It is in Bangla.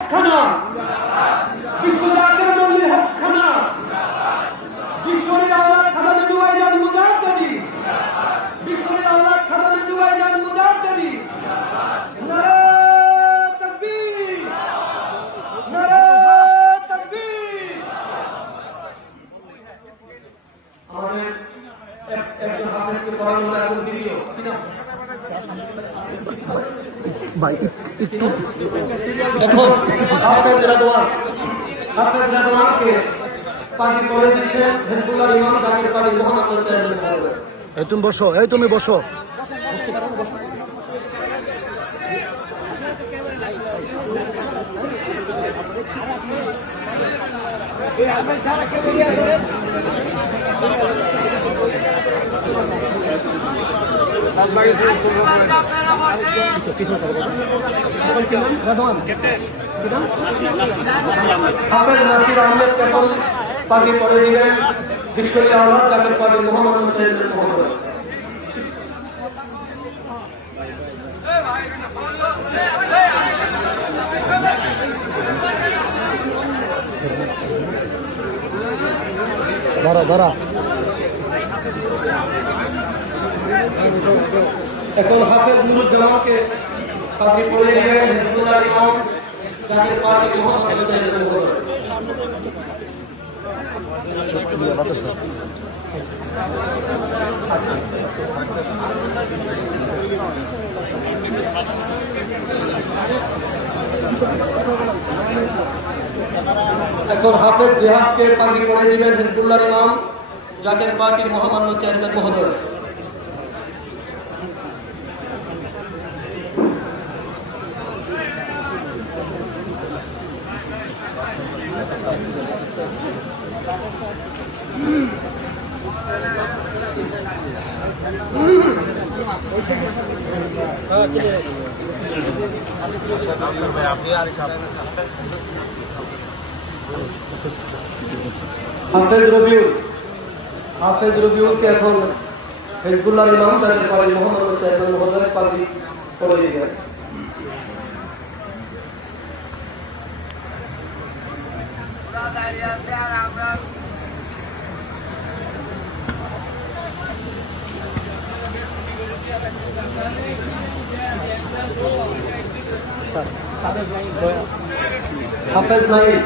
খানা বিশ্ব জাতীয় মন্দির হাফখানা বিশ্বরীর আওলাদ খাদা মেজুবাইজান মুজাদ্দেদি বিশ্বরীর আওলাদ খাদা মেজুবাইজান মুজাদ্দেদি নারে তাকবীর নারে তাকবীর। আমাদের একজন হাফেজকে পড়ানো হলো এখন দ্বিতীয় ভাই একটু এখন হাফেজ রেদওয়ানকে পার্টি করে দিচ্ছে হিজবুল্লাহর ইমাম জাকির পারি মোহাম্মদ চেয়ারম্যান। এই তুমি বসো, এই তুমি বসো। হাফেজ নাসির আহমেদ এখন পার্টি করে দিবেন বিশ্বরীর আওলাদ জাকির পারি মোহাম্মদ চেয়ারম্যান মহোদয়। ধরা এখন হাফেজ নুরুজ্জামানকে পার্টি করে দিবেন হিজবুল্লাহর ইমাম জাকির পারি মোহাম্মদ চেয়ারম্যান মহোদয়। এখন হাফেজ জিহাদকে পার্টি করে দিবেন হিজবুল্লাহর ইমাম জাকির পার্টির মহামান্য চেয়ারম্যান মহোদয়। হাফেজ রবিউলকে এখন হিজবুল্লাহর ইমাম জাকির পারি মোহাম্মদ চেয়ারম্যান মহোদয় পার্টি করে দিবেন। হাফেজ নাইম